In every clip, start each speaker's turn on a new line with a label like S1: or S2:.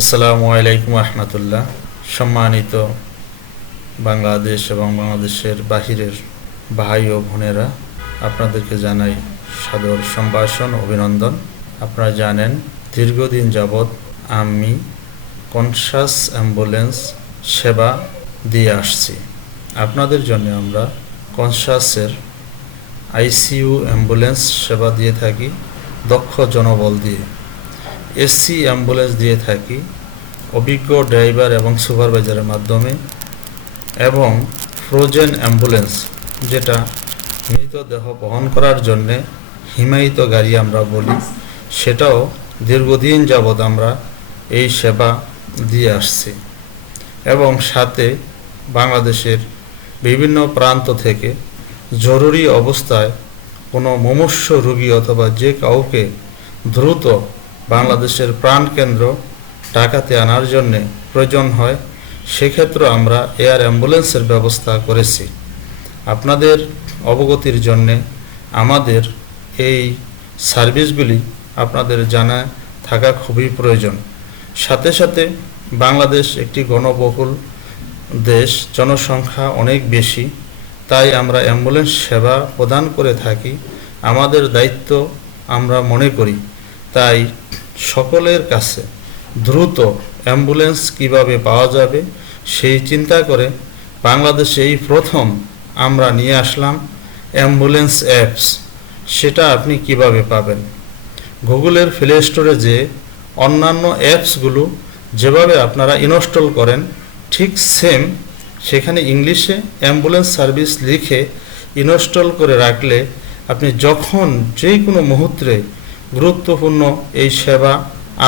S1: আসসালামু আলাইকুম রহমতুল্লাহ সম্মানিত বাংলাদেশ এবং বাংলাদেশের বাহিরের ভাই ও বোনেরা, আপনাদেরকে জানাই সাদর সম্ভাষণ, অভিনন্দন। আপনারা জানেন, দীর্ঘদিন যাবৎ আমি কনসাস অ্যাম্বুলেন্স সেবা দিয়ে আসছি। আপনাদের জন্য আমরা কনসাসের আইসিইউ অ্যাম্বুলেন্স সেবা দিয়ে থাকি, দক্ষ জনবল দিয়ে। এসি, অ্যাম্বুলেন্স দিয়ে থাকি। অভিজ্ঞ ড্রাইভার এবং সুপারভাইজারের মাধ্যমে এবং ফ্রোজেন অ্যাম্বুলেন্স, যেটা মৃতদেহ বহন করার জন্যে হিমায়িত গাড়ি আমরা বলি। সেটাও দীর্ঘদিন যাবৎ আমরা এই সেবা দিয়ে আসছি এবং সাথে বাংলাদেশের বিভিন্ন প্রান্ত থেকে জরুরি অবস্থায় কোনো মুমূর্ষ রোগী অথবা যে কাউকে দ্রুত বাংলাদেশের প্রাণকেন্দ্র ঢাকাতে আনার জন্যে প্রয়োজন হয়, সেক্ষেত্রে আমরা এয়ার অ্যাম্বুলেন্সের ব্যবস্থা করেছি। আপনাদের অবগতির জন্যে আমাদের এই সার্ভিসগুলি আপনাদের জানা থাকা খুবই প্রয়োজন। সাথে সাথে বাংলাদেশ একটি গণবহুল দেশ, জনসংখ্যা অনেক বেশি, তাই আমরা অ্যাম্বুলেন্স সেবা প্রদান করে থাকি। আমাদের দায়িত্ব আমরা মনে করি। তাই সকলের কাছে দ্রুত অ্যাম্বুলেন্স কীভাবে পাওয়া যাবে সেই চিন্তা করে বাংলাদেশে এই প্রথম আমরা নিয়ে আসলাম অ্যাম্বুলেন্স অ্যাপস। সেটা আপনি কীভাবে পাবেন? গুগলের প্লে স্টোরে যে অন্যান্য অ্যাপসগুলো যেভাবে আপনারা ইনস্টল করেন, ঠিক সেম সেখানে ইংলিশে অ্যাম্বুলেন্স সার্ভিস লিখে ইনস্টল করে রাখলে আপনি যখন যে কোনো মুহূর্তে গুরুত্বপূর্ণ এই সেবা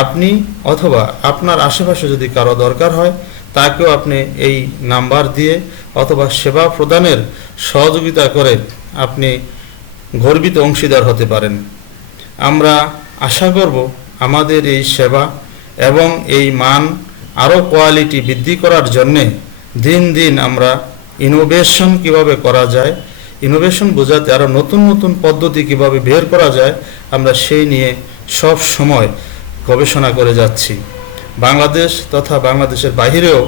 S1: আপনি অথবা আপনার আশেপাশে যদি কারও দরকার হয়, তাকেও আপনি এই নাম্বার দিয়ে অথবা সেবা প্রদানের সহযোগিতা করে আপনি গর্বিত অংশীদার হতে পারেন। আমরা আশা করব আমাদের এই সেবা এবং এই মান আরও কোয়ালিটি বৃদ্ধি করার জন্যে দিন দিন আমরা ইনোভেশন কীভাবে করা যায় ইনোভেশন বোঝাতে আরও নতুন নতুন পদ্ধতি কীভাবে বের করা যায়, আমরা সেই নিয়ে সব সময় গবেষণা করে যাচ্ছি। বাংলাদেশ তথা বাংলাদেশের বাহিরেও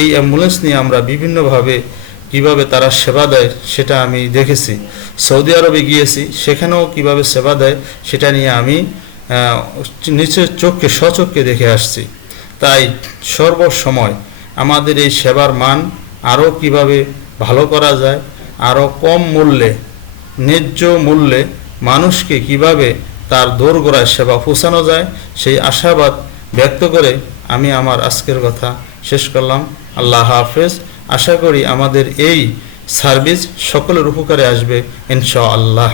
S1: এই অ্যাম্বুলেন্স নিয়ে আমরা বিভিন্নভাবে কীভাবে তারা সেবা দেয় সেটা আমি দেখেছি। সৌদি আরবে গিয়েছি, সেখানেও কীভাবে সেবা দেয় সেটা নিয়ে আমি নিচের চোখকে, স্বচক্ষে দেখে আসছি। তাই সর্বসময় আমাদের এই সেবার মান আরও কীভাবে ভালো করা যায় আরও কম মূল্যে, ন্যায্য মূল্যে মানুষকে কীভাবে তার দোরগোড়ায় সেবা পৌঁছানো যায়, সেই আশাবাদ ব্যক্ত করে আমি আমার আজকের কথা শেষ করলাম। আল্লাহ হাফেজ। আশা করি আমাদের এই সার্ভিস সকলের উপকারে আসবে, ইনশাআল্লাহ।